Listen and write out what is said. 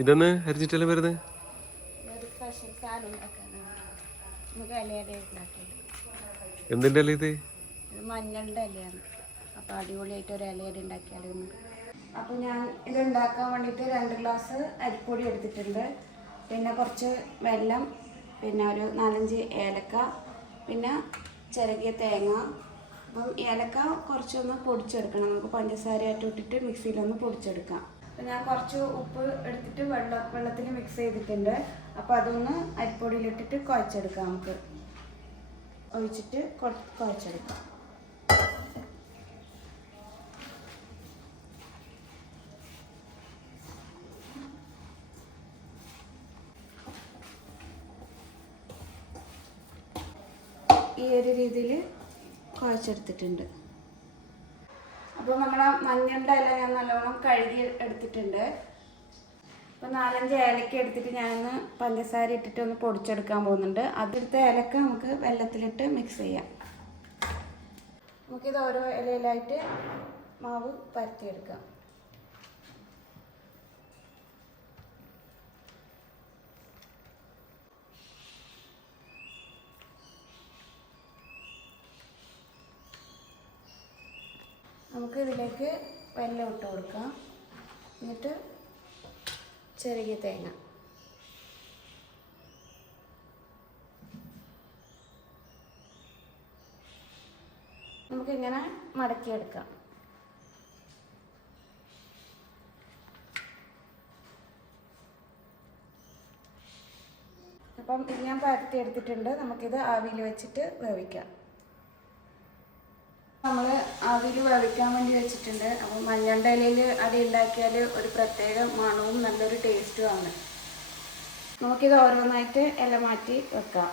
ഇതെന്ന് ഹരിച്ചിട്ടെല്ലാം വരുന്നത് എന്തിന്റെ അല്ലേ ഇത് മഞ്ഞളുടെ ഇലയാണ് അപ്പോൾ അടിപൊളിയായിട്ട് ഒരു ഇലയുടെ ഉണ്ടാക്കിയാൽ അപ്പോൾ ഞാൻ ഇത് ഉണ്ടാക്കാൻ വേണ്ടിയിട്ട് രണ്ട് ഗ്ലാസ് അരിപ്പൊടി എടുത്തിട്ടുണ്ട്. പിന്നെ കുറച്ച് വെള്ളം പിന്നെ ഒരു നാലഞ്ച് ഏലക്ക പിന്നെ ചിരകിയ തേങ്ങ. അപ്പം ഏലക്ക കുറച്ചൊന്ന് പൊടിച്ചെടുക്കണം. നമുക്ക് പഞ്ചസാരയായിട്ട് ഇട്ടിട്ട് മിക്സിയിലൊന്ന് പൊടിച്ചെടുക്കാം. ഞാൻ കുറച്ച് ഉപ്പ് എടുത്തിട്ട് വെള്ളം വെള്ളത്തിൽ മിക്സ് ചെയ്തിട്ടുണ്ട്. അപ്പോൾ അതൊന്ന് അരിപ്പൊടിയിലിട്ടിട്ട് കുഴച്ചെടുക്കാം നമുക്ക്. ഒഴിച്ചിട്ട് കുഴച്ചെടുക്കാം. ഈ ഒരു രീതിയിൽ കുഴച്ചെടുത്തിട്ടുണ്ട്. അപ്പോൾ നമ്മുടെ മഞ്ഞളുടെ ഇല ഞാൻ നല്ലോണം കഴുകി എടുത്തിട്ടുണ്ട്. അപ്പോൾ നാലഞ്ച് ഏലക്ക എടുത്തിട്ട് ഞാനൊന്ന് പഞ്ചസാര ഇട്ടിട്ട് ഒന്ന് പൊടിച്ചെടുക്കാൻ പോകുന്നുണ്ട്. അതിലത്തെ ഏലക്ക നമുക്ക് വെള്ളത്തിലിട്ട് മിക്സ് ചെയ്യാം. നമുക്കിത് ഓരോ ഇലയിലായിട്ട് മാവ് പരത്തിയെടുക്കാം. നമുക്ക് ഇതിലേക്ക് വെല്ലം ഇട്ട് കൊടുക്കാം. എന്നിട്ട് ചെറിയ തേങ്ങ. നമുക്കിങ്ങനെ മടക്കിയെടുക്കാം. അപ്പം ഇത് ഞാൻ പരത്തി എടുത്തിട്ടുണ്ട് നമുക്കിത് ആവിയിൽ വെച്ചിട്ട് വേവിക്കാം. നമ്മൾ ആവിയിൽ വേവിക്കാൻ വേണ്ടി വെച്ചിട്ടുണ്ട്. അപ്പം മഞ്ഞളുടെ ഇലയിൽ ഉണ്ടാക്കിയാൽ ഒരു പ്രത്യേക മണവും നല്ലൊരു ടേസ്റ്റും ആണ്. നമുക്കിത് ഓരോന്നായിട്ട് ഇല മാറ്റി വെക്കാം.